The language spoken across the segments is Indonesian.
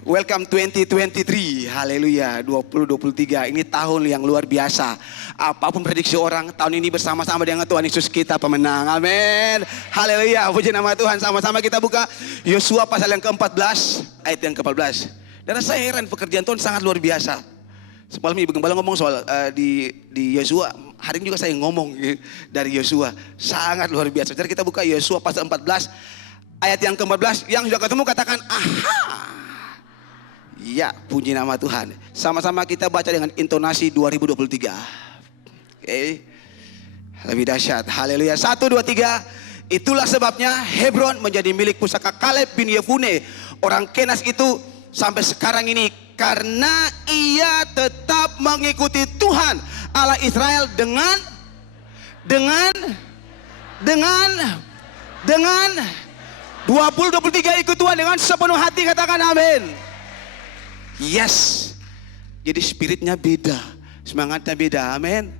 Welcome 2023, haleluya, 2023. Ini tahun yang luar biasa. Apapun prediksi orang, tahun ini bersama-sama dengan Tuhan Yesus kita pemenang, amin. Haleluya, puji nama Tuhan. Sama-sama kita buka Yosua pasal yang ke-14, ayat yang ke-14. Dan saya heran, pekerjaan Tuhan sangat luar biasa. Semalam Ibu Gembala ngomong soal di Yosua, hari ini juga saya ngomong dari Yosua. Sangat luar biasa. Jadi kita buka Yosua pasal 14, ayat yang ke-14. Yang sudah ketemu katakan, aha. Ya, puji nama Tuhan. Sama-sama kita baca dengan intonasi 2023. Oke. Lebih dahsyat. Haleluya. 1, 2, 3. Itulah sebabnya Hebron menjadi milik pusaka Kaleb bin Yefune, orang Kenas itu sampai sekarang ini, karena ia tetap mengikuti Tuhan Allah Israel dengan 2023 ikut Tuhan dengan sepenuh hati, katakan amin. Yes, jadi spiritnya beda, semangatnya beda, amin.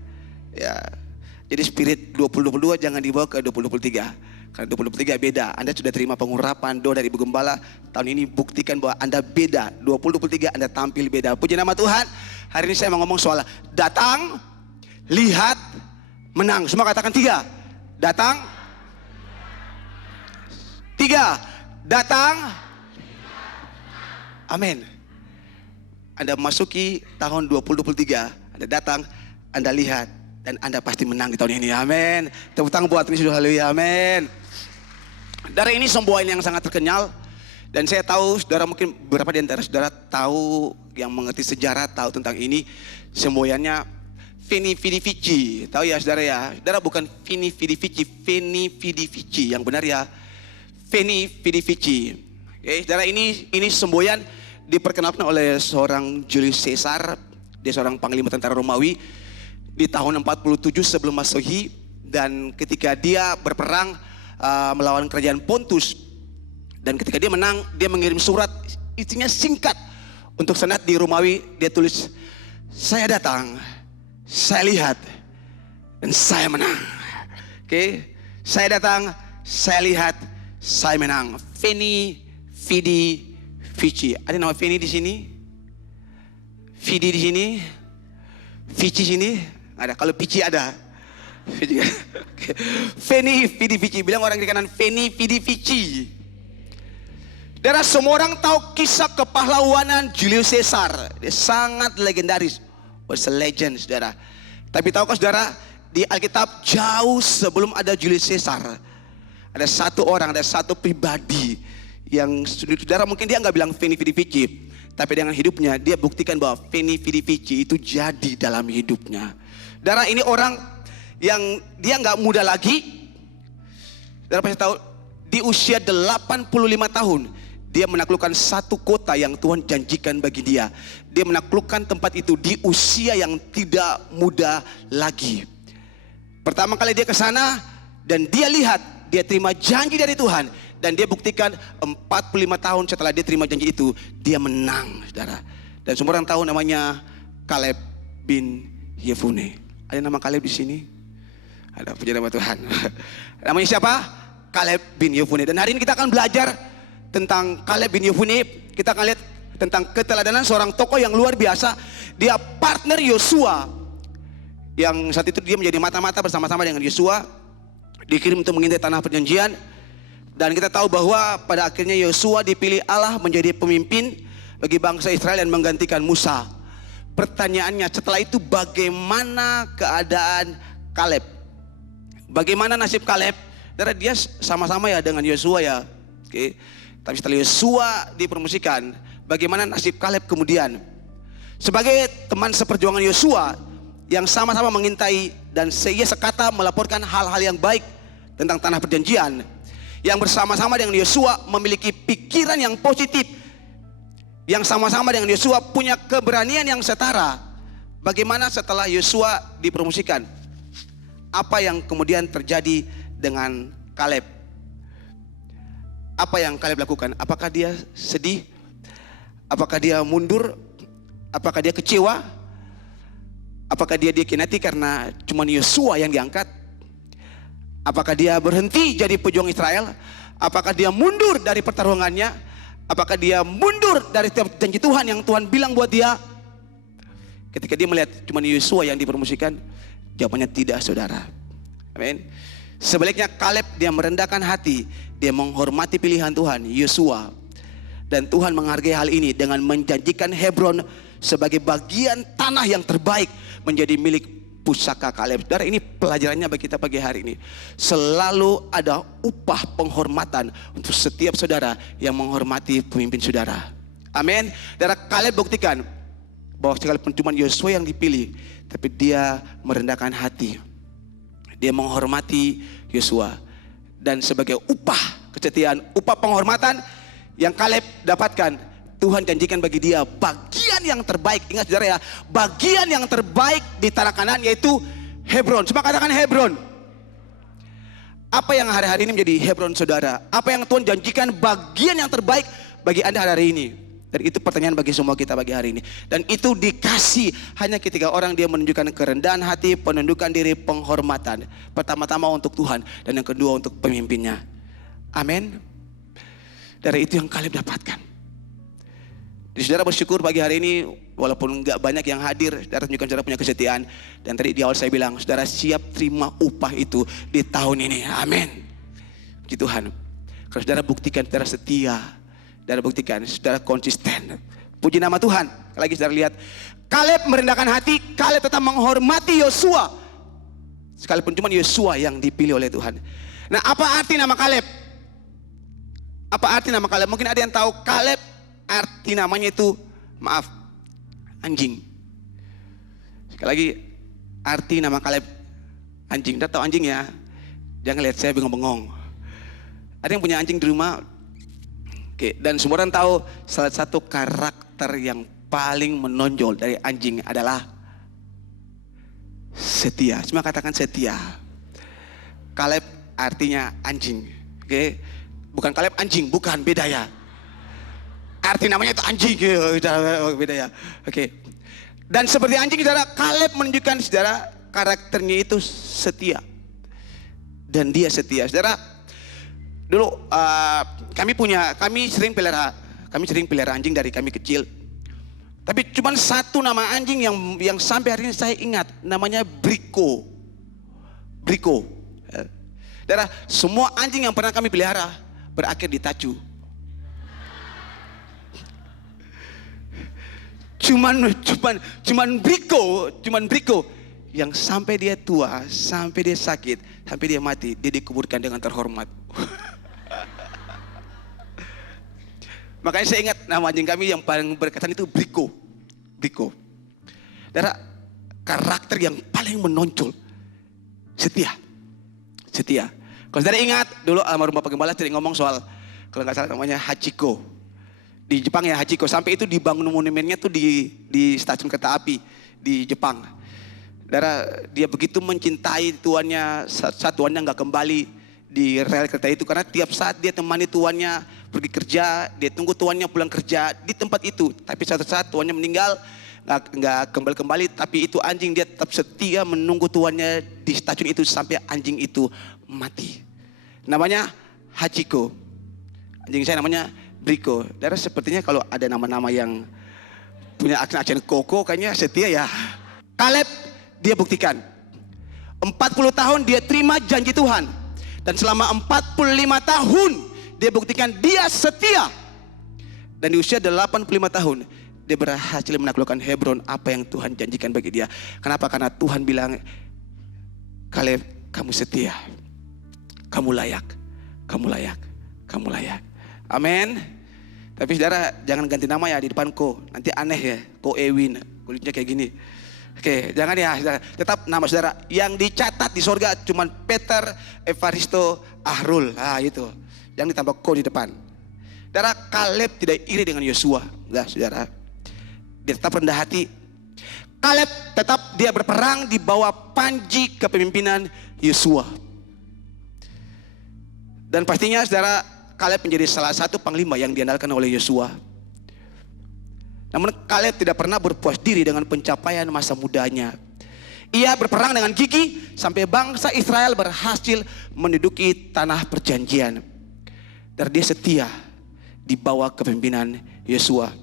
Ya, jadi spirit 2022 jangan dibawa ke 2023, karena 2023 beda. Anda sudah terima pengurapan doa dari Ibu Gembala. Tahun ini buktikan bahwa Anda beda. 2023 Anda tampil beda. Puji nama Tuhan. Hari ini saya mau ngomong soal datang, lihat, menang. Semua katakan 3. Datang, 3. Datang, amin. Anda memasuki tahun 2023, Anda datang, Anda lihat, dan Anda pasti menang di tahun ini, amin. Tepuk tangan buat ini sudah, haleluya, amin. Dari ini semboyan yang sangat terkenal, dan saya tahu saudara, mungkin beberapa di antara saudara tahu, yang mengerti sejarah, tahu tentang ini. Semboyannya Veni Vidi Vici, tahu ya saudara ya? Saudara bukan Veni Vidi Vici, Veni Vidi Vici, yang benar ya, Veni Vidi Vici. Oke, saudara, ini semboyan diperkenalkan oleh seorang Julius Caesar. Dia seorang panglima tentara Romawi di tahun 47 sebelum Masehi. Dan ketika dia berperang melawan kerajaan Pontus, dan ketika dia menang, dia mengirim surat, isinya singkat untuk senat di Romawi. Dia tulis, saya datang, saya lihat, dan saya menang. Oke, saya datang, saya lihat, saya menang. Veni Vidi Vici. Ada nama Veni di sini? Vidi di sini? Vici sini? Ada. Kalau Vici ada. Veni Vidi Vici. Bilang orang di kanan, Veni Vidi Vici. Saudara, semua orang tahu kisah kepahlawanan Julius Caesar. Dia sangat legendaris. Was a legend, saudara. Tapi tahukah saudara, di Alkitab jauh sebelum ada Julius Caesar, ada satu orang, ada satu pribadi yang saudara mungkin dia nggak bilang Veni Vidi Vici, tapi dengan hidupnya dia buktikan bahwa Veni Vidi Vici itu jadi dalam hidupnya. Saudara, ini orang yang dia nggak muda lagi. Saudara pasti tahu, di usia 85 tahun dia menaklukkan satu kota yang Tuhan janjikan bagi dia. Dia menaklukkan tempat itu di usia yang tidak muda lagi. Pertama kali dia ke sana dan dia lihat, dia terima janji dari Tuhan. Dan dia buktikan 45 tahun setelah dia terima janji itu, dia menang, saudara. Dan semua orang tahu namanya Kaleb bin Yefune. Ada nama Kaleb di sini? Ada, puji nama Tuhan. Namanya siapa? Kaleb bin Yefune. Dan hari ini kita akan belajar tentang Kaleb bin Yefune. Kita akan lihat tentang keteladanan seorang tokoh yang luar biasa. Dia partner Yosua, yang saat itu dia menjadi mata-mata bersama-sama dengan Yosua, dikirim untuk mengintai tanah perjanjian. Dan kita tahu bahwa pada akhirnya Yosua dipilih Allah menjadi pemimpin bagi bangsa Israel dan menggantikan Musa. Pertanyaannya setelah itu, bagaimana keadaan Kaleb? Bagaimana nasib Kaleb? Karena dia sama-sama ya dengan Yosua ya. Oke. Tapi setelah Yosua dipromosikan, bagaimana nasib Kaleb kemudian? Sebagai teman seperjuangan Yosua yang sama-sama mengintai dan ia sekata melaporkan hal-hal yang baik tentang tanah perjanjian, yang bersama-sama dengan Yosua memiliki pikiran yang positif, yang sama-sama dengan Yosua punya keberanian yang setara. Bagaimana setelah Yosua dipromosikan? Apa yang kemudian terjadi dengan Kaleb? Apa yang Kaleb lakukan? Apakah dia sedih? Apakah dia mundur? Apakah dia kecewa? Apakah dia dikhianati karena cuma Yosua yang diangkat? Apakah dia berhenti jadi pejuang Israel? Apakah dia mundur dari pertarungannya? Apakah dia mundur dari tiap janji Tuhan yang Tuhan bilang buat dia? Ketika dia melihat cuma Yosua yang dipromosikan, jawabannya tidak, saudara. Amin. Sebaliknya Kaleb, dia merendahkan hati, dia menghormati pilihan Tuhan, Yosua. Dan Tuhan menghargai hal ini dengan menjanjikan Hebron sebagai bagian tanah yang terbaik menjadi milik pusaka Kaleb. Saudara, ini pelajarannya bagi kita pagi hari ini. Selalu ada upah penghormatan untuk setiap saudara yang menghormati pemimpin saudara. Amin. Saudara, Kaleb buktikan bahwa sekalipun cuma Yosua yang dipilih, tapi dia merendahkan hati. Dia menghormati Yosua. Dan sebagai upah kesetiaan, upah penghormatan yang Kaleb dapatkan, Tuhan janjikan bagi dia bagian yang terbaik. Ingat saudara ya, bagian yang terbaik di tanah Kanaan, yaitu Hebron. Cuma katakan Hebron. Apa yang hari-hari ini menjadi Hebron saudara? Apa yang Tuhan janjikan bagian yang terbaik bagi Anda hari-hari ini? Dan itu pertanyaan bagi semua kita bagi hari ini. Dan itu dikasih hanya ketika orang dia menunjukkan kerendahan hati, penundukan diri, penghormatan. Pertama-tama untuk Tuhan, dan yang kedua untuk pemimpinnya. Amin. Dari itu yang Kaleb dapatkan. Jadi saudara bersyukur pagi hari ini, walaupun nggak banyak yang hadir, saudara tunjukkan saudara punya kesetiaan. Dan tadi di awal saya bilang, saudara siap terima upah itu di tahun ini. Amin. Puji Tuhan. Kalau saudara buktikan saudara setia, saudara buktikan saudara konsisten. Puji nama Tuhan. Lagi saudara lihat, Kaleb merendahkan hati, Kaleb tetap menghormati Yosua. Sekalipun cuma Yosua yang dipilih oleh Tuhan. Nah, apa arti nama Kaleb? Apa arti nama Kaleb? Mungkin ada yang tahu Kaleb, arti namanya itu, maaf, anjing. Sekali lagi, arti nama Kaleb, anjing. Udah tahu anjing ya? Jangan lihat saya bengong-bengong. Ada yang punya anjing di rumah? Oke, dan semua orang tahu salah satu karakter yang paling menonjol dari anjing adalah setia. Cuma katakan setia. Kaleb artinya anjing. Oke, bukan Kaleb anjing, bukan, beda ya. Arti namanya itu anjing, beda ya. Oke. Dan seperti anjing, saudara, Kaleb menunjukkan saudara karakternya itu setia. Dan dia setia. Saudara, dulu kami sering pelihara anjing dari kami kecil. Tapi cuma satu nama anjing yang sampai hari ini saya ingat, namanya Briko. Briko. Saudara, semua anjing yang pernah kami pelihara berakhir di tacu. Cuman Briko yang sampai dia tua, sampai dia sakit, sampai dia mati, dia dikuburkan dengan terhormat. Makanya saya ingat nama anjing kami yang paling berkesan itu Briko. Briko. Saudara, karakter yang paling menonjol, setia. Setia. Kalau saudara ingat dulu almarhum Bapak Gembala sering ngomong soal, kalau nggak salah namanya Hachiko. Di Jepang ya, Hachiko. Sampai itu dibangun monumennya tuh di stasiun kereta api di Jepang. Saudara, dia begitu mencintai tuannya, saat tuannya nggak kembali di rel kereta itu, karena tiap saat dia temani tuannya pergi kerja, dia tunggu tuannya pulang kerja di tempat itu. Tapi suatu saat tuannya meninggal, nggak kembali, tapi itu anjing dia tetap setia menunggu tuannya di stasiun itu sampai anjing itu mati. Namanya Hachiko. Anjing saya namanya Briko. Saudara, sepertinya kalau ada nama-nama yang punya aksen koko, kayaknya setia ya. Kaleb, dia buktikan 40 tahun dia terima janji Tuhan, dan selama 45 tahun dia buktikan dia setia. Dan di usia 85 tahun dia berhasil menaklukkan Hebron, apa yang Tuhan janjikan bagi dia. Kenapa? Karena Tuhan bilang, Kaleb, kamu setia, kamu layak, kamu layak, kamu layak. Amin. Tapi saudara, jangan ganti nama ya di depan Ko, nanti aneh ya. Ko Ewin, kulitnya kayak gini. Oke, jangan ya saudara. Tetap nama saudara yang dicatat di sorga cuman Peter Evaristo Ahrul. Nah itu, yang ditambah Ko di depan. Saudara, Kaleb tidak iri dengan Yosua. Enggak saudara, dia tetap rendah hati. Kaleb tetap dia berperang di bawah panji kepemimpinan Yosua. Dan pastinya saudara, Kaleb menjadi salah satu panglima yang diandalkan oleh Yosua. Namun Kaleb tidak pernah berpuas diri dengan pencapaian masa mudanya. Ia berperang dengan gigih sampai bangsa Israel berhasil menduduki tanah perjanjian. Dan dia setia. di bawah kepemimpinan Yosua.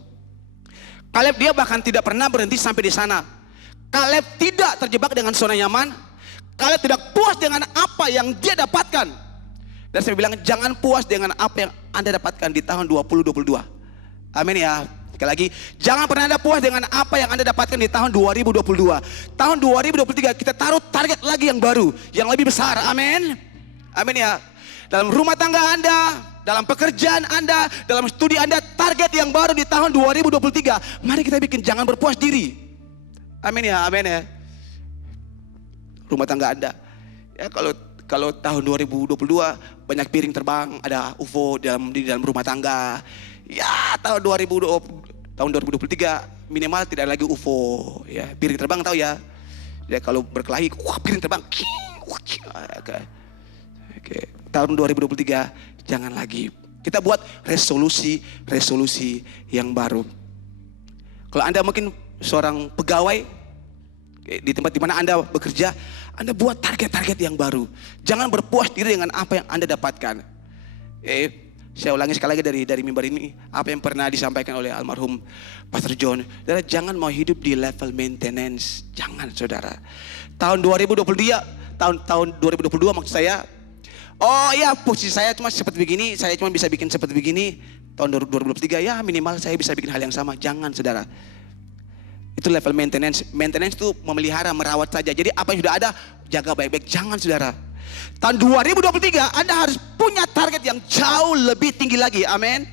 Kaleb dia bahkan tidak pernah berhenti sampai di sana. Kaleb tidak terjebak dengan zona nyaman. Kaleb tidak puas dengan apa yang dia dapatkan. Dan saya bilang jangan puas dengan apa yang Anda dapatkan di tahun 2022. Amin ya. Sekali lagi, jangan pernah Anda puas dengan apa yang Anda dapatkan di tahun 2022. Tahun 2023 kita taruh target lagi yang baru, yang lebih besar. Amin. Amin ya. Dalam rumah tangga Anda, dalam pekerjaan Anda, dalam studi Anda, target yang baru di tahun 2023. Mari kita bikin, jangan berpuas diri. Amin ya, amin ya. Rumah tangga Anda. Ya kalau tahun 2022 banyak piring terbang, ada UFO di dalam rumah tangga. Ya tahun 2023 minimal tidak lagi UFO. Ya piring terbang tahu ya. Ya kalau berkelahi, wah piring terbang. Oke. Tahun 2023 jangan lagi. Kita buat resolusi yang baru. Kalau Anda mungkin seorang pegawai di tempat di mana Anda bekerja, Anda buat target-target yang baru. Jangan berpuas diri dengan apa yang Anda dapatkan. Saya ulangi sekali lagi dari mimbar ini, apa yang pernah disampaikan oleh almarhum Pastor John. Saudara, jangan mau hidup di level maintenance. Jangan, saudara. Tahun 2022 maksud saya. Oh ya, posisi saya cuma seperti begini, saya cuma bisa bikin seperti begini. Tahun 2023 ya minimal saya bisa bikin hal yang sama. Jangan, saudara. Itu level maintenance. Maintenance itu memelihara, merawat saja. Jadi apa yang sudah ada, jaga baik-baik. Jangan, saudara. Tahun 2023 Anda harus punya target yang jauh lebih tinggi lagi. Amin.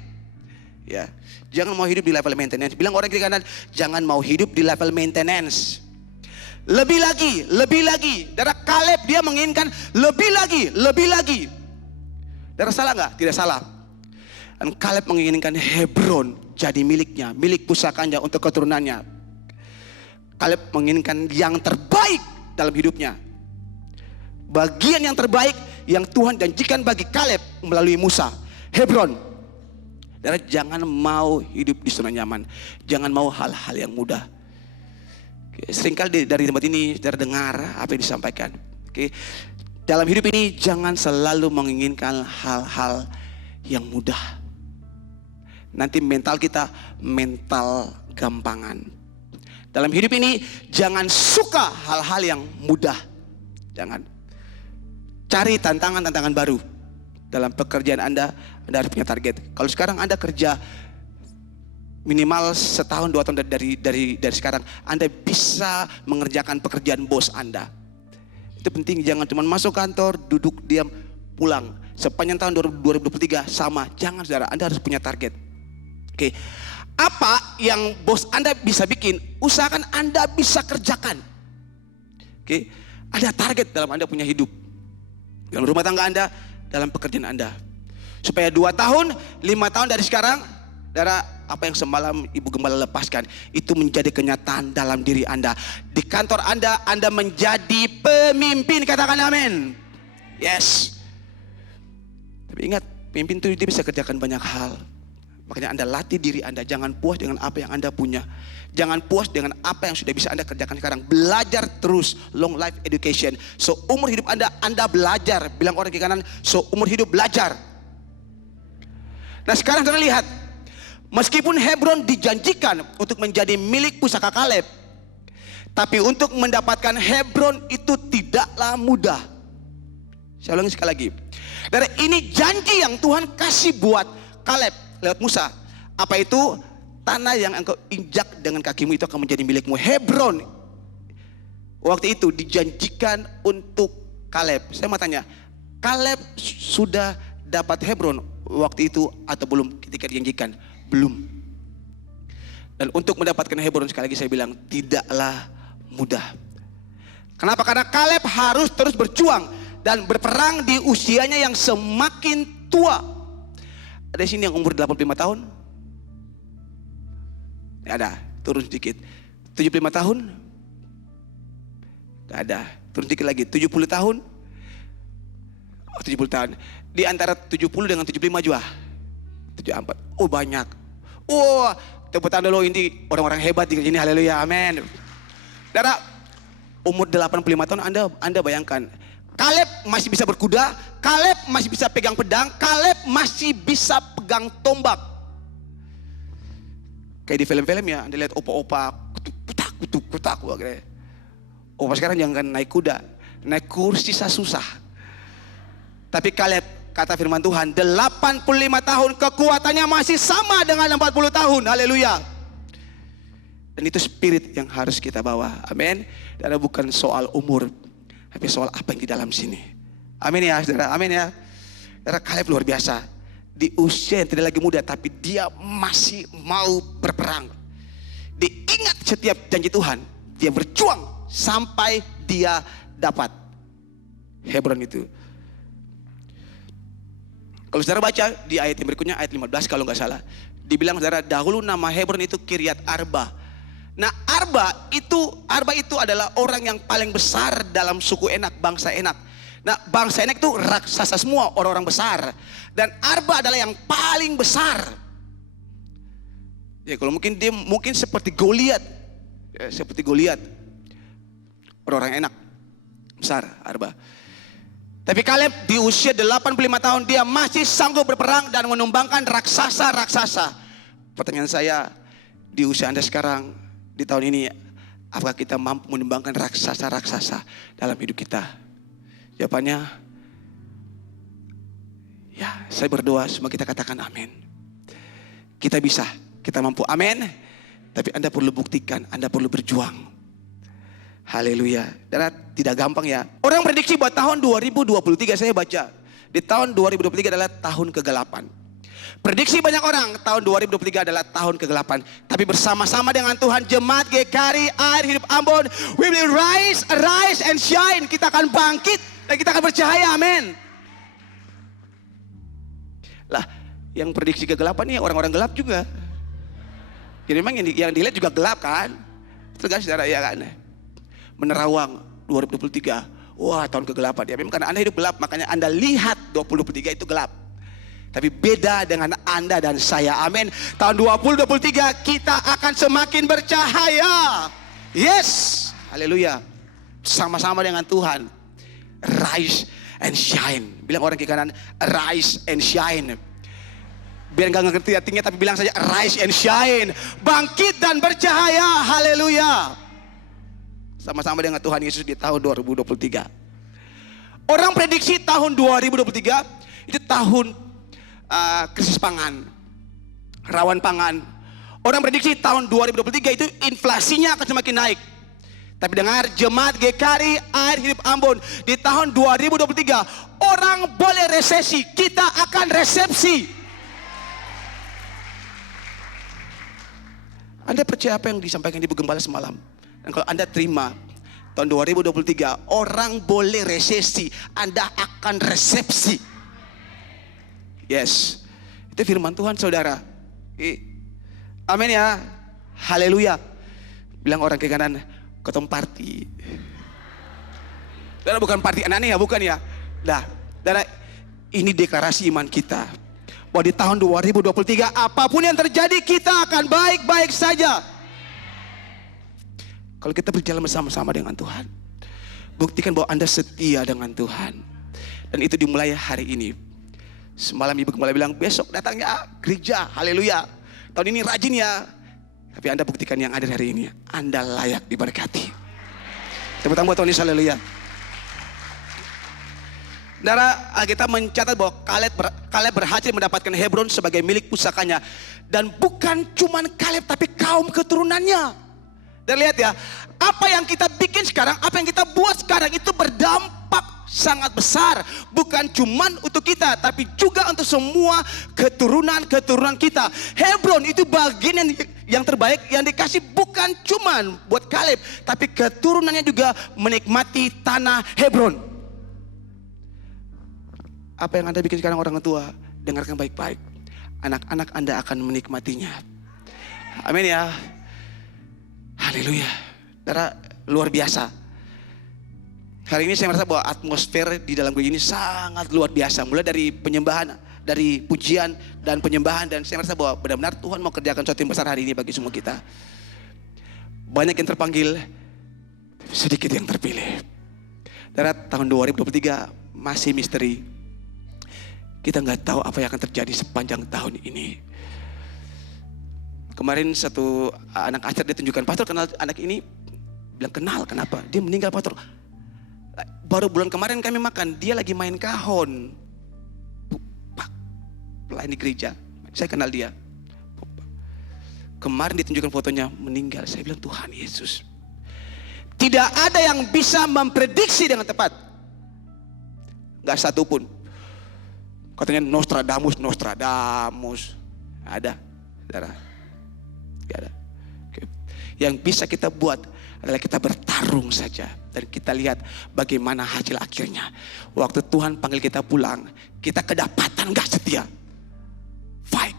Ya, jangan mau hidup di level maintenance. Bilang orang kiri kanan, jangan mau hidup di level maintenance. Lebih lagi. Darah Kaleb dia menginginkan lebih lagi. Darah salah nggak? Tidak salah. Dan Kaleb menginginkan Hebron jadi miliknya, milik pusakanya untuk keturunannya. Kaleb menginginkan yang terbaik dalam hidupnya. Bagian yang terbaik yang Tuhan janjikan bagi Kaleb melalui Musa, Hebron. Dan jangan mau hidup di zona nyaman. Jangan mau hal-hal yang mudah. Seringkali dari tempat ini saudara dengar apa yang disampaikan. Dalam hidup ini jangan selalu menginginkan hal-hal yang mudah. Nanti mental kita mental gampangan. Dalam hidup ini jangan suka hal-hal yang mudah. Jangan. Cari tantangan-tantangan baru. Dalam pekerjaan Anda harus punya target. Kalau sekarang Anda kerja minimal setahun 2 tahun dari sekarang, Anda bisa mengerjakan pekerjaan bos Anda. Itu penting, jangan cuma masuk kantor, duduk, diam, pulang. Sepanjang tahun 2023 sama, jangan, saudara, Anda harus punya target. Oke. Apa yang bos Anda bisa bikin, usahakan Anda bisa kerjakan. Oke. Ada target dalam Anda punya hidup. Dalam rumah tangga Anda, dalam pekerjaan Anda. Supaya 2 tahun, 5 tahun dari sekarang, saudara, apa yang semalam Ibu Gembala lepaskan, itu menjadi kenyataan dalam diri Anda. Di kantor Anda menjadi pemimpin, katakan amin. Yes. Tapi ingat, pemimpin itu dia bisa kerjakan banyak hal. Makanya Anda latih diri Anda, jangan puas dengan apa yang Anda punya. Jangan puas dengan apa yang sudah bisa Anda kerjakan sekarang. Belajar terus, long life education. So umur hidup Anda belajar. Bilang orang kiri kanan, so umur hidup belajar. Nah sekarang kita lihat, meskipun Hebron dijanjikan untuk menjadi milik pusaka Kaleb, tapi untuk mendapatkan Hebron itu tidaklah mudah. Saya ulangi sekali lagi. Dari ini janji yang Tuhan kasih buat Kaleb lewat Musa. Apa itu? Tanah yang engkau injak dengan kakimu itu akan menjadi milikmu. Hebron waktu itu dijanjikan untuk Kaleb. Saya mau tanya, Kaleb sudah dapat Hebron waktu itu atau belum ketika dijanjikan? Belum. Dan untuk mendapatkan Hebron, sekali lagi saya bilang, tidaklah mudah. Kenapa? Karena Kaleb harus terus berjuang dan berperang di usianya yang semakin tua. Ada sini yang umur 85 tahun? Ada, turun sedikit. 75 tahun? Tidak ada, turun sedikit lagi. 70 tahun? Oh, 70 tahun. Di antara 70 dengan 75 juga. 74. Oh banyak. Oh, tepuk tangan dulu, ini orang-orang hebat di sini. Haleluya, amin. Saudara, umur 85 tahun Anda bayangkan. Kaleb masih bisa berkuda, Kaleb masih bisa pegang pedang, Kaleb masih bisa pegang tombak. Kayak di film-film ya, Anda lihat opa-opa kutak. Opa sekarang jangan naik kuda, naik kursi susah. Tapi Kaleb, kata firman Tuhan, 85 tahun kekuatannya masih sama dengan 40 tahun. Haleluya. Dan itu spirit yang harus kita bawa. Amin. Dan bukan soal umur, tapi soal apa yang di dalam sini. Amin ya saudara, amin ya. Saudara, Kaleb luar biasa. Di usia yang tidak lagi muda, tapi dia masih mau berperang. Diingat setiap janji Tuhan. Dia berjuang sampai dia dapat Hebron itu. Kalau saudara baca di ayat yang berikutnya, ayat 15 kalau nggak salah, dibilang saudara, dahulu nama Hebron itu Kiryat Arba. Nah, Arba itu adalah orang yang paling besar dalam suku Enak, bangsa Enak. Nah, bangsa Enak itu raksasa semua, orang-orang besar. Dan Arba adalah yang paling besar. Ya, kalau mungkin dia seperti Goliat. Ya, seperti Goliat. Orang-orang Enak besar, Arba. Tapi Kaleb di usia 85 tahun dia masih sanggup berperang dan menumbangkan raksasa-raksasa. Pertanyaan saya, di usia Anda sekarang, di tahun ini, apakah kita mampu menumbangkan raksasa-raksasa dalam hidup kita? Jawabannya, ya, saya berdoa semua kita katakan amin. Kita bisa, kita mampu, amin. Tapi Anda perlu buktikan, Anda perlu berjuang. Haleluya. Dan tidak gampang ya. Orang prediksi buat tahun 2023, saya baca, di tahun 2023 adalah tahun ke-8. Prediksi banyak orang, tahun 2023 adalah tahun ke-8. Tapi bersama-sama dengan Tuhan, Jemaat GKRI Air Hidup Ambon, we will rise and shine. Kita akan bangkit dan kita akan bercahaya, amin. Lah, yang prediksi ke-8 ini orang-orang gelap juga. Jadi memang yang dilihat juga gelap kan? Tegas saudara, ya kan? Menerawang 2023, wah tahun ke-8 ya. Memang karena Anda hidup gelap, makanya Anda lihat 2023 itu gelap. Tapi beda dengan Anda dan saya, amin. Tahun 2023 kita akan semakin bercahaya. Yes, haleluya. Sama-sama dengan Tuhan, rise and shine. Bilang orang ke kanan, rise and shine. Biar gak ngerti artinya, tapi bilang saja rise and shine. Bangkit dan bercahaya, haleluya. Sama-sama dengan Tuhan Yesus di tahun 2023. Orang prediksi tahun 2023 itu tahun krisis pangan, rawan pangan. Orang prediksi tahun 2023 itu inflasinya akan semakin naik. Tapi dengar Jemaat GKRI Air Hidup Ambon, di tahun 2023 orang boleh resesi, kita akan resepsi. Anda percaya apa yang disampaikan Ibu Gembala semalam? Dan kalau Anda terima, tahun 2023 orang boleh resesi, Anda akan resepsi. Yes, itu firman Tuhan saudara. Amin ya, haleluya. Bilang orang ke kanan, ketemu party. Saudara, bukan party aneh ya, bukan ya. Nah, saudara, ini deklarasi iman kita, bahwa di tahun 2023 apapun yang terjadi kita akan baik-baik saja. Kalau kita berjalan bersama-sama dengan Tuhan, buktikan bahwa Anda setia dengan Tuhan. Dan itu dimulai hari ini. Semalam Ibu Gembala bilang, besok datangnya gereja, haleluya. Tahun ini rajin ya. Tapi Anda buktikan yang ada hari ini, Anda layak diberkati. Tepuk tangan buat Tuhan Yesus, haleluya. Saudara, kita mencatat bahwa Kaleb berhasil mendapatkan Hebron sebagai milik pusakanya. Dan bukan cuman Kaleb, tapi kaum keturunannya. Dan lihat ya, apa yang kita bikin sekarang, apa yang kita buat sekarang itu berdampak sangat besar. Bukan cuman untuk kita, tapi juga untuk semua keturunan-keturunan kita. Hebron itu bagian yang terbaik yang dikasih bukan cuman buat Kaleb, tapi keturunannya juga menikmati tanah Hebron. Apa yang Anda bikin sekarang orang tua, dengarkan baik-baik. Anak-anak Anda akan menikmatinya. Amin ya. Haleluya. Saudara, luar biasa. Hari ini saya merasa bahwa atmosfer di dalam gereja ini sangat luar biasa. Mulai dari penyembahan, dari pujian dan penyembahan. Dan saya merasa bahwa benar-benar Tuhan mau kerjakan sesuatu yang besar hari ini bagi semua kita. Banyak yang terpanggil, sedikit yang terpilih. Saudara, tahun 2023 masih misteri. Kita nggak tahu apa yang akan terjadi sepanjang tahun ini. Kemarin satu anak ajar dia tunjukkan, pastor kenal anak ini? Bilang kenal, kenapa? Dia meninggal pastor. Baru bulan kemarin kami makan, dia lagi main kahon. Pelayan di gereja, saya kenal dia. Kemarin ditunjukkan fotonya meninggal. Saya bilang Tuhan Yesus, tidak ada yang bisa memprediksi dengan tepat. Gak satu pun. Katanya Nostradamus. Ada, saudara? Gak ada. Oke. Yang bisa kita buat adalah kita bertarung saja. Dan kita lihat bagaimana hasil akhirnya. Waktu Tuhan panggil kita pulang, kita kedapatan gak setia. Fight.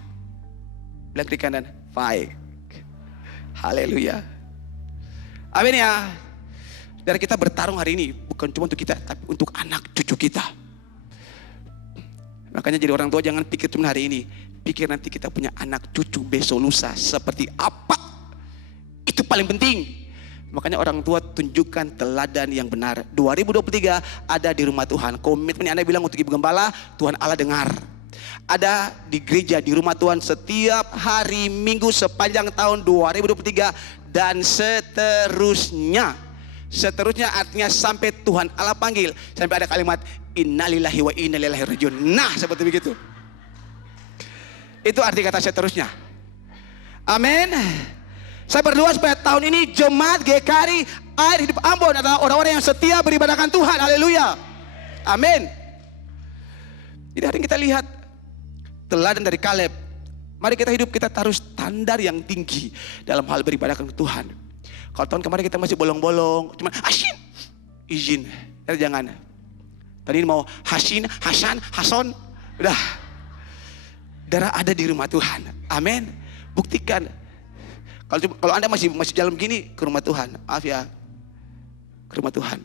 Bilang kiri kanan, fight. Haleluya. Amin ya. Dan kita bertarung hari ini bukan cuma untuk kita, tapi untuk anak cucu kita. Makanya jadi orang tua jangan pikir cuma hari ini, pikir nanti kita punya anak cucu besok lusa seperti apa. Itu paling penting. Makanya orang tua tunjukkan teladan yang benar. 2023 ada di rumah Tuhan. Komitmen Anda bilang untuk Ibu Gembala, Tuhan Allah dengar. Ada di gereja, di rumah Tuhan setiap hari Minggu sepanjang tahun 2023 dan seterusnya. Seterusnya artinya sampai Tuhan Allah panggil. Sampai ada kalimat innalillahi wa inna ilaihi rajiun. Nah, seperti begitu. Itu arti kata seterusnya. Amin. Saya berdoa supaya tahun ini jemaat GKRI Air Hidup Ambon adalah orang-orang yang setia beribadahkan Tuhan. Haleluya. Amin. Jadi hari ini kita lihat teladan dari Kaleb. Mari kita hidup, kita taruh standar yang tinggi dalam hal beribadahkan Tuhan. Kalau tahun kemarin kita masih bolong-bolong, cuma Hasin, izin, jangan. Tadi ini mau Hasin, Hasan, Hason, udah. Darah ada di rumah Tuhan. Amin. Buktikan. Kalau Anda masih jalan begini, ke rumah Tuhan. Maaf ya, ke rumah Tuhan.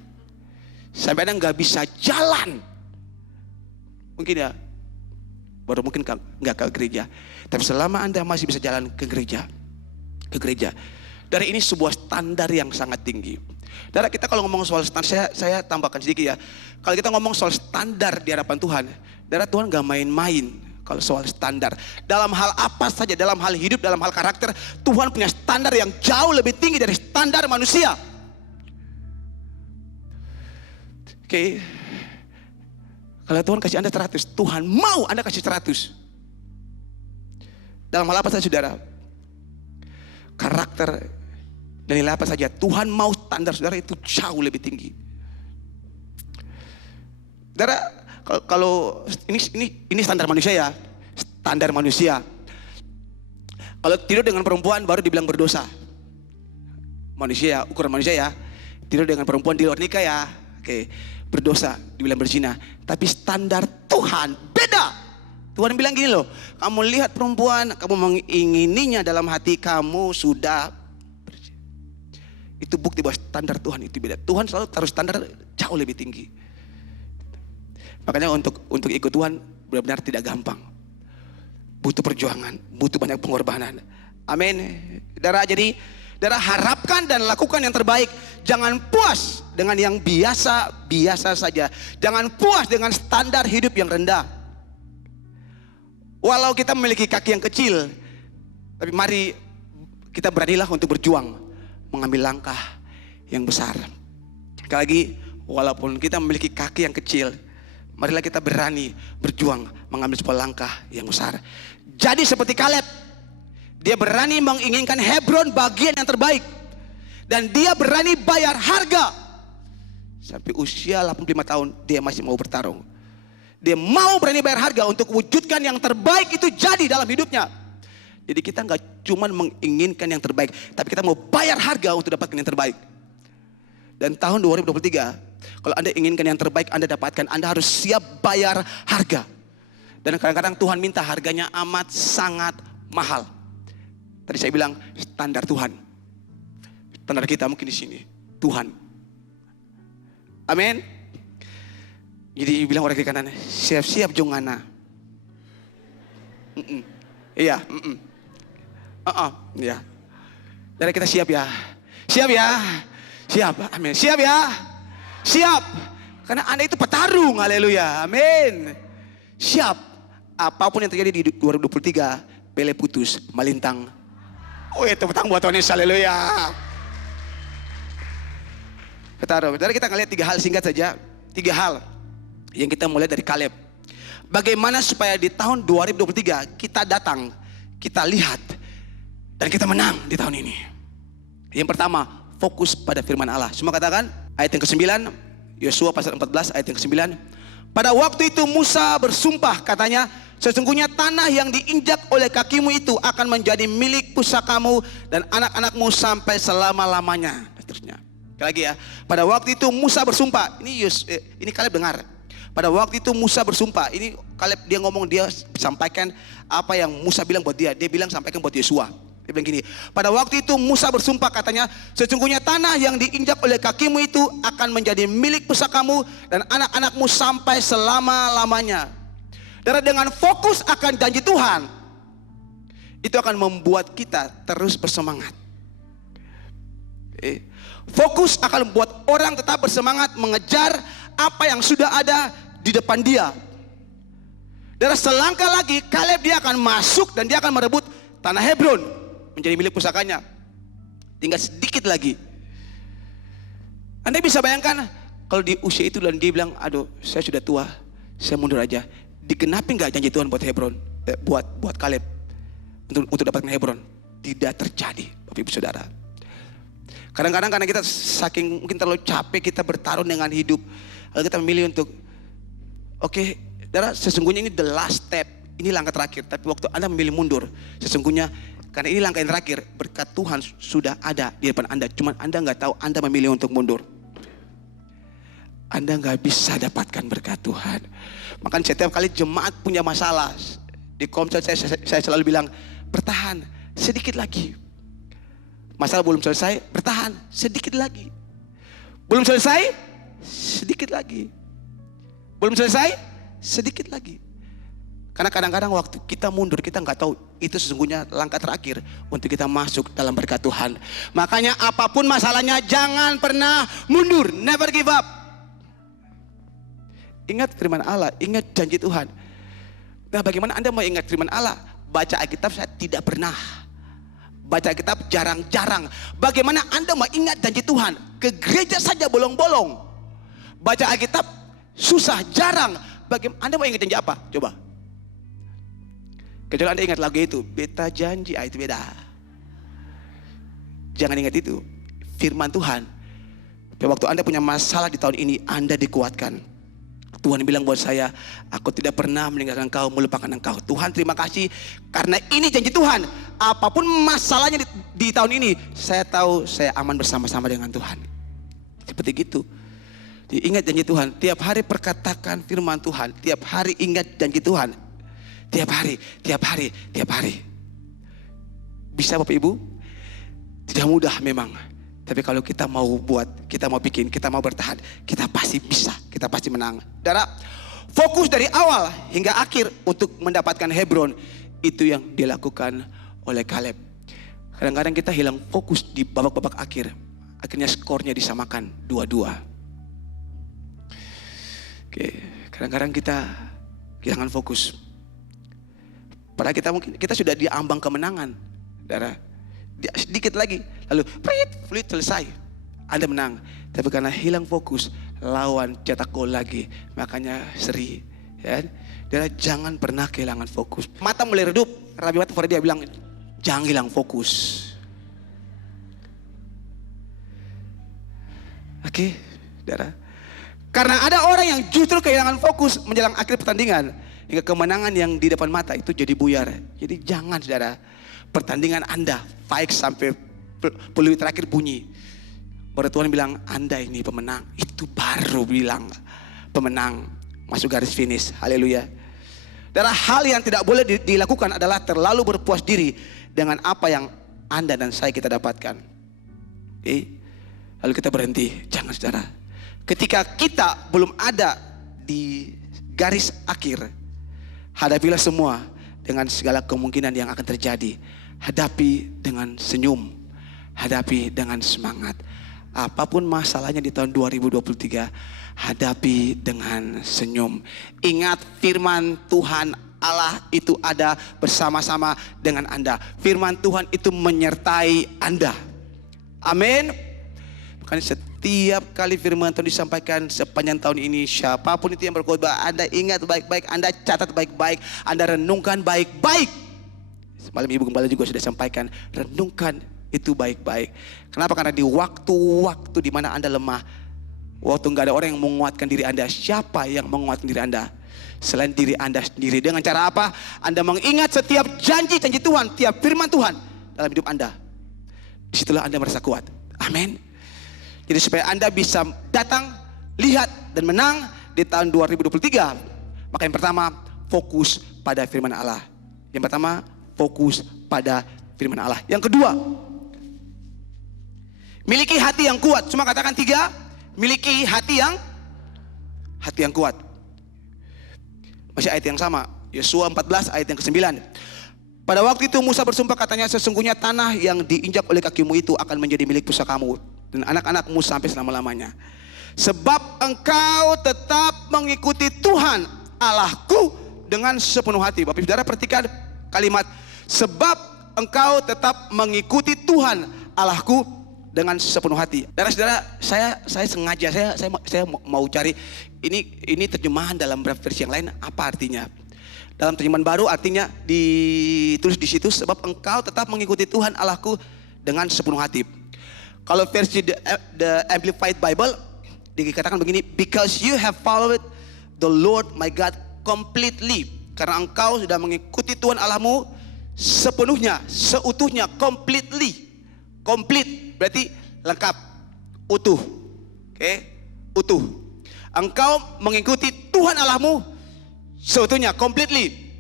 Sampai Anda nggak bisa jalan, mungkin ya, baru mungkin nggak ke gereja. Tapi selama Anda masih bisa jalan ke gereja, Dari ini sebuah standar yang sangat tinggi. Darah kita kalau ngomong soal standar, saya tambahkan sedikit ya. Kalau kita ngomong soal standar di hadapan Tuhan, darah Tuhan nggak main-main. Kalau soal standar, dalam hal apa saja, dalam hal hidup, dalam hal karakter, Tuhan punya standar yang jauh lebih tinggi dari standar manusia. Oke. Kalau Tuhan kasih Anda 100, Tuhan mau Anda kasih 100. Dalam hal apa saja saudara? Karakter dan nilai apa saja, Tuhan mau standar saudara itu jauh lebih tinggi. Saudara, kalau ini standar manusia ya, standar manusia. Kalau tidur dengan perempuan baru dibilang berdosa. Manusia, ukuran manusia ya. Tidur dengan perempuan di luar nikah ya, oke, berdosa, dibilang berzina. Tapi standar Tuhan beda. Tuhan bilang gini loh, kamu lihat perempuan, kamu mengingininya dalam hati kamu sudah berzina. Itu bukti bahwa standar Tuhan itu beda. Tuhan selalu taruh standar jauh lebih tinggi. Makanya untuk ikut Tuhan benar-benar tidak gampang. Butuh perjuangan, butuh banyak pengorbanan. Amin. Jadi harapkan dan lakukan yang terbaik. Jangan puas dengan yang biasa saja. Jangan puas dengan standar hidup yang rendah. Walau kita memiliki kaki yang kecil, tapi mari kita beranilah untuk berjuang, mengambil langkah yang besar. Sekali lagi, walaupun kita memiliki kaki yang kecil, marilah kita berani berjuang mengambil sebuah langkah yang besar. Jadi seperti Kaleb, dia berani menginginkan Hebron bagian yang terbaik. Dan dia berani bayar harga. Sampai usia 85 tahun dia masih mau bertarung. Dia mau berani bayar harga untuk wujudkan yang terbaik itu jadi dalam hidupnya. Jadi kita nggak cuma menginginkan yang terbaik, tapi kita mau bayar harga untuk dapatkan yang terbaik. Dan tahun 2023, kalau Anda inginkan yang terbaik Anda dapatkan, Anda harus siap bayar harga. Dan kadang-kadang Tuhan minta harganya amat sangat mahal. Tadi saya bilang standar Tuhan. Standar kita mungkin di sini Tuhan. Amin. Jadi bilang orang kiri kanan, siap-siap jongana. Iya. Iya. Dari kita siap ya. Siap ya. Siap. Amin. Siap ya. Siap. Karena Anda itu petarung. Haleluya. Amin. Siap. Apapun yang terjadi di 2023, Pele putus, Malintang Oh itu petang buat Tuhan Yesus, haleluya. Saudara, kita ngelihat 3 hal singkat saja. 3 hal yang kita mulai dari Kaleb. Bagaimana supaya di tahun 2023 kita datang, kita lihat, dan kita menang di tahun ini. Yang pertama, fokus pada firman Allah. Semua katakan ayat yang ke-9, Yosua pasal 14 ayat yang ke-9. Pada waktu itu Musa bersumpah, katanya, sesungguhnya tanah yang diinjak oleh kakimu itu akan menjadi milik pusakamu dan anak-anakmu sampai selama-lamanya. Dan seterusnya. Sekali lagi ya. Pada waktu itu Musa bersumpah. Ini Kaleb dengar. Pada waktu itu Musa bersumpah. Ini Kaleb dia ngomong, dia sampaikan apa yang Musa bilang buat dia. Dia bilang sampaikan buat Yosua. Dia bilang gini, pada waktu itu Musa bersumpah, katanya, sesungguhnya tanah yang diinjak oleh kakimu itu akan menjadi milik pusakamu dan anak-anakmu sampai selama-lamanya. Dan dengan fokus akan janji Tuhan, itu akan membuat kita terus bersemangat. Fokus akan membuat orang tetap bersemangat mengejar apa yang sudah ada di depan dia. Dan selangkah lagi Kaleb dia akan masuk dan dia akan merebut tanah Hebron menjadi milik pusakanya. Tinggal sedikit lagi. Anda bisa bayangkan kalau di usia itu dan dia bilang, aduh saya sudah tua, saya mundur aja. Digenapi nggak janji Tuhan buat Hebron, buat Kaleb untuk dapatkan Hebron? Tidak terjadi, Bapak Ibu Saudara. Kadang-kadang karena kita saking mungkin terlalu capek kita bertarung dengan hidup, lalu kita memilih untuk oke, saudara, sesungguhnya ini the last step, ini langkah terakhir. Tapi waktu Anda memilih mundur, sesungguhnya karena ini langkah yang terakhir, berkat Tuhan sudah ada di depan Anda. Cuman Anda nggak tahu Anda memilih untuk mundur. Anda nggak bisa dapatkan berkat Tuhan. Makanya setiap kali jemaat punya masalah, di komsel saya selalu bilang, bertahan sedikit lagi. Masalah belum selesai, bertahan sedikit lagi. Belum selesai, sedikit lagi. Belum selesai, sedikit lagi. Karena kadang-kadang waktu kita mundur, kita nggak tahu itu sesungguhnya langkah terakhir untuk kita masuk dalam berkat Tuhan. Makanya apapun masalahnya, jangan pernah mundur, never give up. Ingat firman Allah, ingat janji Tuhan. Nah, bagaimana Anda mau ingat firman Allah? Baca Alkitab saya tidak pernah. Baca Alkitab jarang-jarang. Bagaimana Anda mau ingat janji Tuhan? Ke gereja saja bolong-bolong. Baca Alkitab susah, jarang. Bagaimana Anda mau ingat janji apa? Coba. Kecuali Anda ingat lagu itu, beta janji, itu beda. Jangan ingat itu. Firman Tuhan. Waktu Anda punya masalah di tahun ini, Anda dikuatkan. Tuhan bilang buat saya, aku tidak pernah meninggalkan engkau, melupakan engkau. Tuhan terima kasih, karena ini janji Tuhan. Apapun masalahnya di tahun ini, saya tahu saya aman bersama-sama dengan Tuhan. Seperti gitu. Ingat janji Tuhan, tiap hari perkatakan firman Tuhan, tiap hari ingat janji Tuhan. Tiap hari, tiap hari, tiap hari. Bisa Bapak Ibu? Tidak mudah memang. Tapi kalau kita mau buat, kita mau bikin, kita mau bertahan, kita pasti bisa, kita pasti menang. Saudara, fokus dari awal hingga akhir untuk mendapatkan Hebron, itu yang dilakukan oleh Kaleb. Kadang-kadang kita hilang fokus di babak-babak akhir, akhirnya skornya disamakan 2-2. Oke, kadang-kadang kita kehilangan fokus. Padahal kita sudah di ambang kemenangan, saudara. Sedikit lagi, lalu fluid selesai, Anda menang. Tapi karena hilang fokus, lawan cetak gol lagi, makanya seri. Ya, jangan pernah kehilangan fokus. Mata mulai redup, Rabi Watu dia bilang, jangan hilang fokus. Oke, saudara. Karena ada orang yang justru kehilangan fokus menjelang akhir pertandingan, hingga kemenangan yang di depan mata itu jadi buyar. Jadi jangan, saudara. Pertandingan Anda baik sampai peluit terakhir bunyi, baru Tuhan bilang Anda ini pemenang. Itu baru bilang pemenang, masuk garis finish. Haleluya. Dan hal yang tidak boleh dilakukan adalah terlalu berpuas diri dengan apa yang Anda dan saya kita dapatkan. Lalu kita berhenti. Jangan, saudara. Ketika kita belum ada di garis akhir, hadapilah semua dengan segala kemungkinan yang akan terjadi. Hadapi dengan senyum, hadapi dengan semangat. Apapun masalahnya di tahun 2023, hadapi dengan senyum. Ingat firman Tuhan Allah itu ada bersama-sama dengan Anda. Firman Tuhan itu menyertai Anda. Amin. Makanya setiap kali firman Tuhan disampaikan sepanjang tahun ini, siapapun itu yang berkhotbah, Anda ingat baik-baik, Anda catat baik-baik, Anda renungkan baik-baik. Semalam Ibu Gembala juga sudah sampaikan, renungkan itu baik-baik. Kenapa? Karena di waktu-waktu di mana Anda lemah, waktu nggak ada orang yang menguatkan diri Anda, siapa yang menguatkan diri Anda? Selain diri Anda sendiri. Dengan cara apa? Anda mengingat setiap janji-janji Tuhan, tiap firman Tuhan dalam hidup Anda. Disitulah Anda merasa kuat. Amin. Jadi supaya Anda bisa datang, lihat, dan menang di tahun 2023. Maka yang pertama, fokus pada firman Allah. Yang pertama, fokus pada firman Allah. Yang kedua, miliki hati yang kuat. Cuma katakan 3, miliki hati yang kuat. Masih ayat yang sama, Yosua 14 ayat yang ke-9. Pada waktu itu Musa bersumpah, katanya, sesungguhnya tanah yang diinjak oleh kakimu itu akan menjadi milik pusakamu dan anak-anakmu sampai selama-lamanya. Sebab engkau tetap mengikuti Tuhan Allahku dengan sepenuh hati. Bapak Saudara perhatikan kalimat, sebab engkau tetap mengikuti Tuhan Allahku dengan sepenuh hati. Saudara, saya sengaja saya mau cari ini terjemahan dalam versi yang lain apa artinya. Dalam terjemahan baru artinya ditulis di situ, sebab engkau tetap mengikuti Tuhan Allahku dengan sepenuh hati. Kalau versi the Amplified Bible dikatakan begini, because you have followed the Lord my God completely. Karena engkau sudah mengikuti Tuhan Allahmu sepenuhnya, seutuhnya, completely. Complete berarti lengkap, utuh. Oke, utuh. Engkau mengikuti Tuhan Allahmu seutuhnya, completely,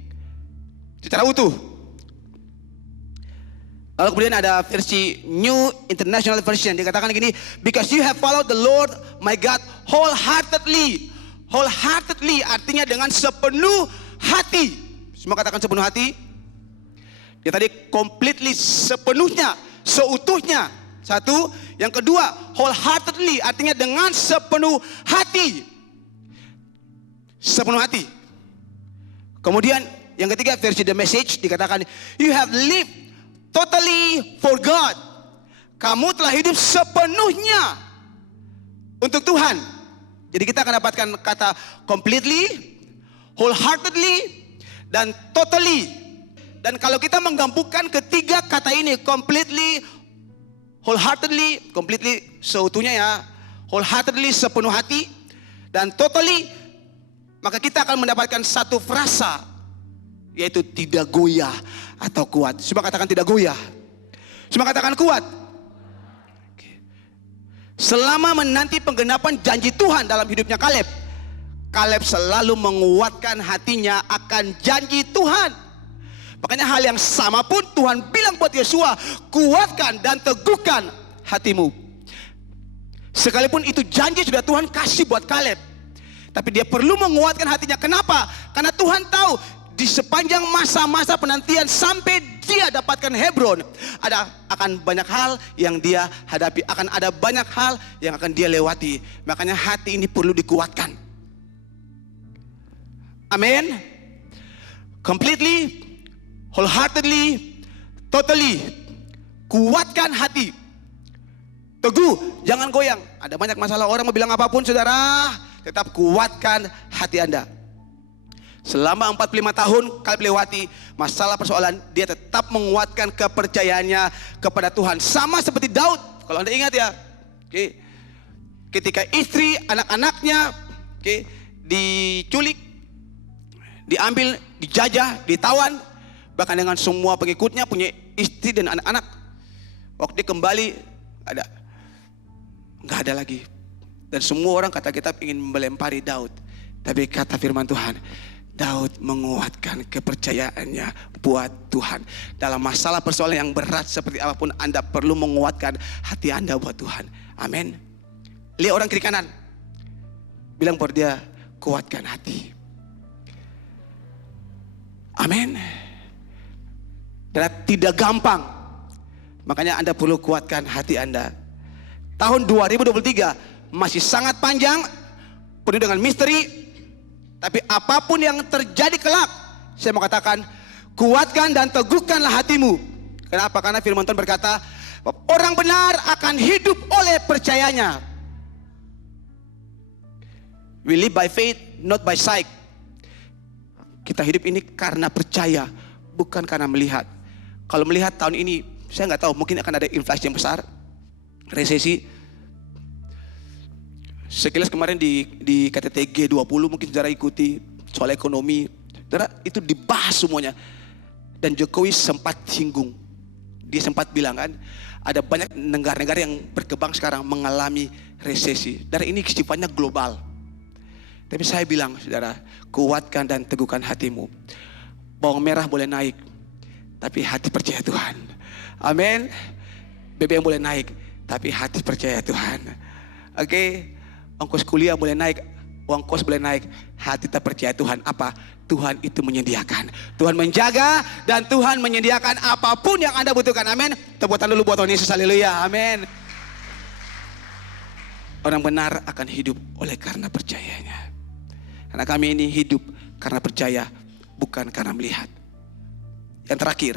secara utuh. Lalu kemudian ada versi New International Version, dikatakan gini, because you have followed the Lord my God wholeheartedly. Wholeheartedly artinya dengan sepenuh hati. Semua katakan sepenuh hati. Dia tadi completely, sepenuhnya, seutuhnya. Satu. Yang kedua, wholeheartedly artinya dengan sepenuh hati. Sepenuh hati. Kemudian yang ketiga, versi The Message dikatakan, you have lived totally for God. Kamu telah hidup sepenuhnya untuk Tuhan. Jadi kita akan dapatkan kata completely, wholeheartedly, dan totally. Dan kalau kita menggabungkan ketiga kata ini, completely, wholeheartedly, completely seutuhnya ya, wholeheartedly sepenuh hati, dan totally, maka kita akan mendapatkan satu frasa, yaitu tidak goyah atau kuat. Coba katakan tidak goyah. Coba katakan kuat. Selama menanti penggenapan janji Tuhan dalam hidupnya Kaleb, Kaleb selalu menguatkan hatinya akan janji Tuhan. Makanya hal yang sama pun Tuhan bilang buat Yosua, kuatkan dan teguhkan hatimu. Sekalipun itu janji sudah Tuhan kasih buat Kaleb, tapi dia perlu menguatkan hatinya. Kenapa? Karena Tuhan tahu di sepanjang masa-masa penantian sampai dia dapatkan Hebron, akan banyak hal yang dia hadapi, akan ada banyak hal yang akan dia lewati. Makanya hati ini perlu dikuatkan. Amin. Completely, wholeheartedly, totally. Kuatkan hati. Teguh, jangan goyang. Ada banyak masalah, orang mau bilang apapun saudara, tetap kuatkan hati Anda. Selama 45 tahun Kaleb lewati masalah persoalan, dia tetap menguatkan kepercayaannya kepada Tuhan. Sama seperti Daud, kalau Anda ingat ya. Oke. Ketika istri, anak-anaknya diculik, diambil, dijajah, ditawan, bahkan dengan semua pengikutnya, punya istri dan anak-anak, waktu dia kembali nggak ada lagi. Dan semua orang kata kitab ingin melempari Daud, tapi kata firman Tuhan, Daud menguatkan kepercayaannya buat Tuhan. Dalam masalah persoalan yang berat seperti apapun, Anda perlu menguatkan hati Anda buat Tuhan. Amin. Lihat orang kiri kanan, bilang buat dia, kuatkan hati. Amin. Dan tidak gampang, makanya Anda perlu kuatkan hati Anda. Tahun 2023 masih sangat panjang, penuh dengan misteri. Tapi apapun yang terjadi kelak, saya mau katakan, kuatkan dan teguhkanlah hatimu. Kenapa? Karena firman Tuhan berkata, orang benar akan hidup oleh percayanya. We live by faith, not by sight. Kita hidup ini karena percaya, bukan karena melihat. Kalau melihat tahun ini, saya nggak tahu, mungkin akan ada inflasi yang besar, resesi. Sekilas kemarin di KTT G20 mungkin saudara ikuti soal ekonomi, saudara itu dibahas semuanya. Dan Jokowi sempat singgung, dia sempat bilang kan, ada banyak negara-negara yang berkembang sekarang mengalami resesi. Dan ini sifatnya global. Tapi saya bilang, saudara, kuatkan dan teguhkan hatimu. Bawang merah boleh naik, tapi hati percaya Tuhan. Amin. BBM boleh naik, tapi hati percaya Tuhan. Oke, ongkos kuliah boleh naik, uang kos boleh naik, hati tak percaya Tuhan. Apa? Tuhan itu menyediakan, Tuhan menjaga, dan Tuhan menyediakan apapun yang Anda butuhkan. Amin. Tepuk tangan dulu buat Tuhan Yesus. Haleluya. Amin. Orang benar akan hidup oleh karena percayanya. Karena kami ini hidup karena percaya, bukan karena melihat. Yang terakhir,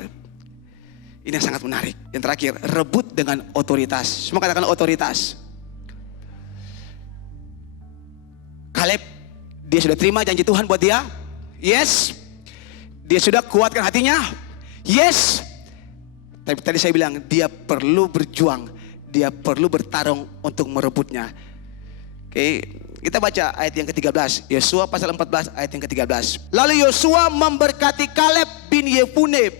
ini yang sangat menarik. Yang terakhir, rebut dengan otoritas. Semua katakan otoritas. Kaleb, dia sudah terima janji Tuhan buat dia. Yes. Dia sudah kuatkan hatinya. Yes. Tapi tadi saya bilang, dia perlu berjuang. Dia perlu bertarung untuk merebutnya. Oke. Kita baca ayat yang ke-13. Yosua pasal 14 ayat yang ke-13. Lalu Yosua memberkati Kaleb bin Yefune.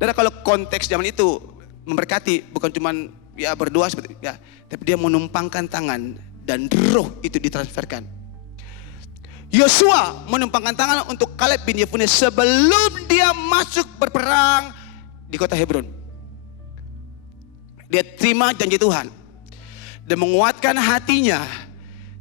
Dan kalau konteks zaman itu memberkati bukan cuma ya berdoa seperti ya, tapi dia menumpangkan tangan dan roh itu ditransferkan. Yosua menumpangkan tangan untuk Kaleb bin Yefune sebelum dia masuk berperang di kota Hebron. Dia terima janji Tuhan dan menguatkan hatinya.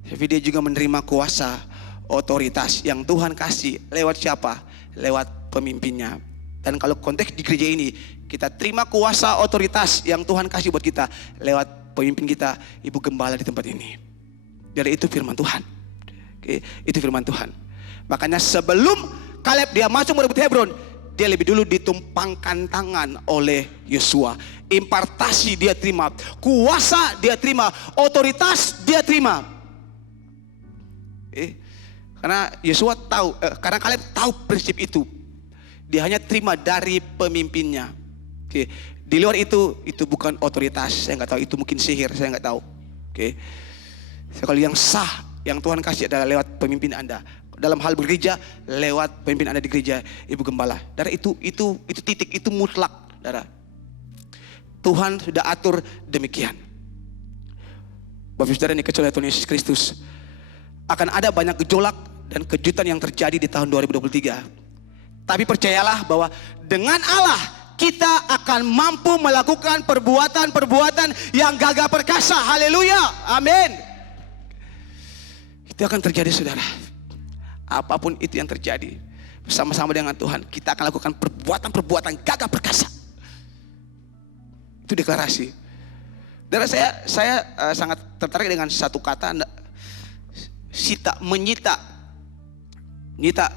Tapi dia juga menerima kuasa, otoritas yang Tuhan kasih. Lewat siapa? Lewat pemimpinnya. Dan kalau konteks di gereja ini, kita terima kuasa, otoritas yang Tuhan kasih buat kita lewat pemimpin kita, Ibu Gembala di tempat ini. Dari itu firman Tuhan. Oke, itu firman Tuhan. Makanya sebelum Kaleb dia masuk merebut Hebron, dia lebih dulu ditumpangkan tangan oleh Yosua. Impartasi dia terima, kuasa dia terima, otoritas dia terima. Karena Yosua tahu, karena Kaleb tahu prinsip itu, dia hanya terima dari pemimpinnya. Oke, di luar itu bukan otoritas. Saya nggak tahu, itu mungkin sihir, saya nggak tahu. Oke, kalau yang sah, yang Tuhan kasih adalah lewat pemimpin Anda. Dalam hal bergereja, lewat pemimpin Anda di gereja, Ibu Gembala. Darah itu titik, itu mutlak, darah. Tuhan sudah atur demikian. Bapak Saudara ini kecuali Tuhan Yesus Kristus, akan ada banyak gejolak dan kejutan yang terjadi di tahun 2023. Tapi percayalah bahwa dengan Allah kita akan mampu melakukan perbuatan-perbuatan yang gagah perkasa. Haleluya. Amin. Itu akan terjadi, saudara. Apapun itu yang terjadi, bersama-sama dengan Tuhan, kita akan lakukan perbuatan-perbuatan gagah perkasa. Itu deklarasi. Dan saya sangat tertarik dengan satu kata, sita, menyita. Nyita,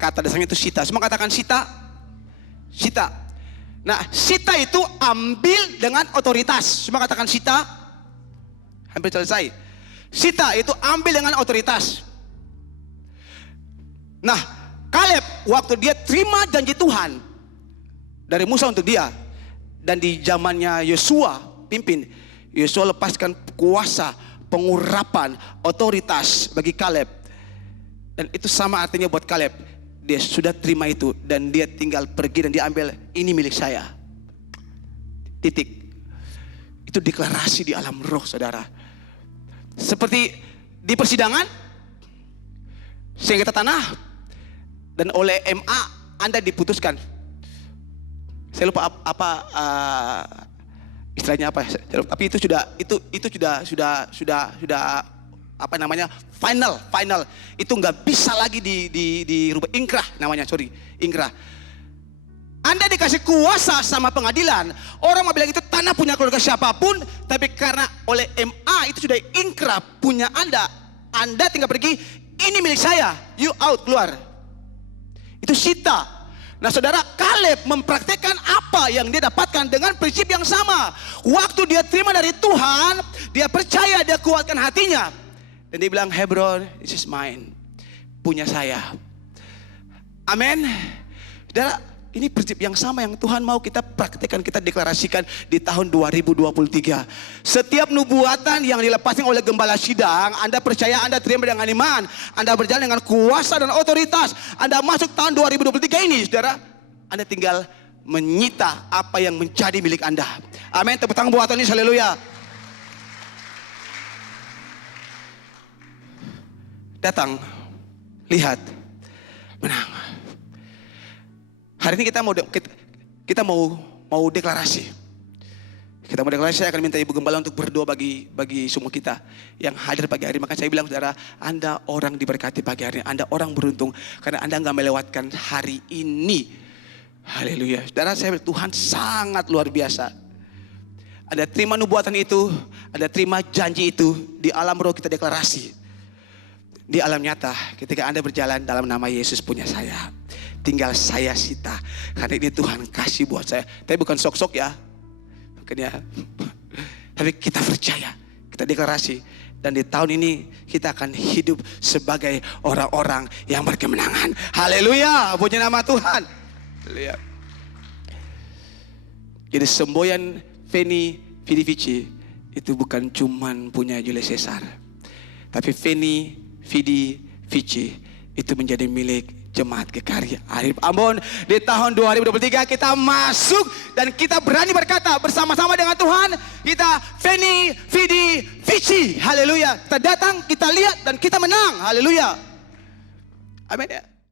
kata dasarnya itu sita. Semua katakan sita. Sita. Nah, sita itu ambil dengan otoritas. Semua katakan sita. Hampir selesai. Sita itu ambil dengan otoritas. Nah, Kaleb waktu dia terima janji Tuhan dari Musa untuk dia, dan di zamannya Yosua pimpin, Yosua lepaskan kuasa, pengurapan, otoritas bagi Kaleb. Dan itu sama artinya buat Kaleb. Dia sudah terima itu dan dia tinggal pergi dan dia ambil, ini milik saya. Titik. Itu deklarasi di alam roh, saudara. Seperti di persidangan, sengketa tanah, dan oleh MA Anda diputuskan. Saya lupa apa istilahnya apa, tapi itu sudah apa namanya, final. Itu nggak bisa lagi dirubah. Ingkrah namanya, ingkrah. Anda dikasih kuasa sama pengadilan. Orang mau bilang itu tanah punya keluarga siapapun, tapi karena oleh MA itu sudah ingkrah punya Anda tinggal pergi, ini milik saya, you out, keluar. Itu Sita. Nah saudara, Kaleb mempraktekkan apa yang dia dapatkan dengan prinsip yang sama. Waktu dia terima dari Tuhan, dia percaya, dia kuatkan hatinya. Dan dia bilang, Hebron, this is mine. Punya saya. Amin. Saudara, ini prinsip yang sama yang Tuhan mau kita praktekkan, kita deklarasikan di tahun 2023. Setiap nubuatan yang dilepaskan oleh gembala sidang, Anda percaya, Anda terima dengan iman, Anda berjalan dengan kuasa dan otoritas, Anda masuk tahun 2023 ini, saudara, Anda tinggal menyita apa yang menjadi milik Anda. Amin, tepuk tangan buat Tuhan, haleluya. Datang, lihat, menang. Hari ini kita mau deklarasi. Kita mau deklarasi, saya akan minta Ibu Gembala untuk berdoa bagi semua kita yang hadir pagi hari. Maka saya bilang, saudara, Anda orang diberkati pagi hari ini. Anda orang beruntung karena Anda nggak melewatkan hari ini. Haleluya. Saudara, saya bilang, Tuhan sangat luar biasa. Anda terima nubuatan itu, Anda terima janji itu, di alam roh kita deklarasi. Di alam nyata, ketika Anda berjalan dalam nama Yesus punya saya. Tinggal saya sita. Karena ini Tuhan kasih buat saya. Tapi bukan sok-sok ya. Bukan ya. Tapi kita percaya. Kita deklarasi. Dan di tahun ini kita akan hidup sebagai orang-orang yang berkemenangan. Haleluya. Puji nama Tuhan. Haleluya. Jadi semboyan Feni Vidi Vici itu bukan cuman punya Julius Caesar. Tapi Feni Vidi Vici itu menjadi milik Jemaat GKRI Arif Ambon. Di tahun 2023 kita masuk dan kita berani berkata bersama-sama dengan Tuhan, kita Feni Vidi Vici. Haleluya. Kita datang, kita lihat dan kita menang. Haleluya. Amin ya.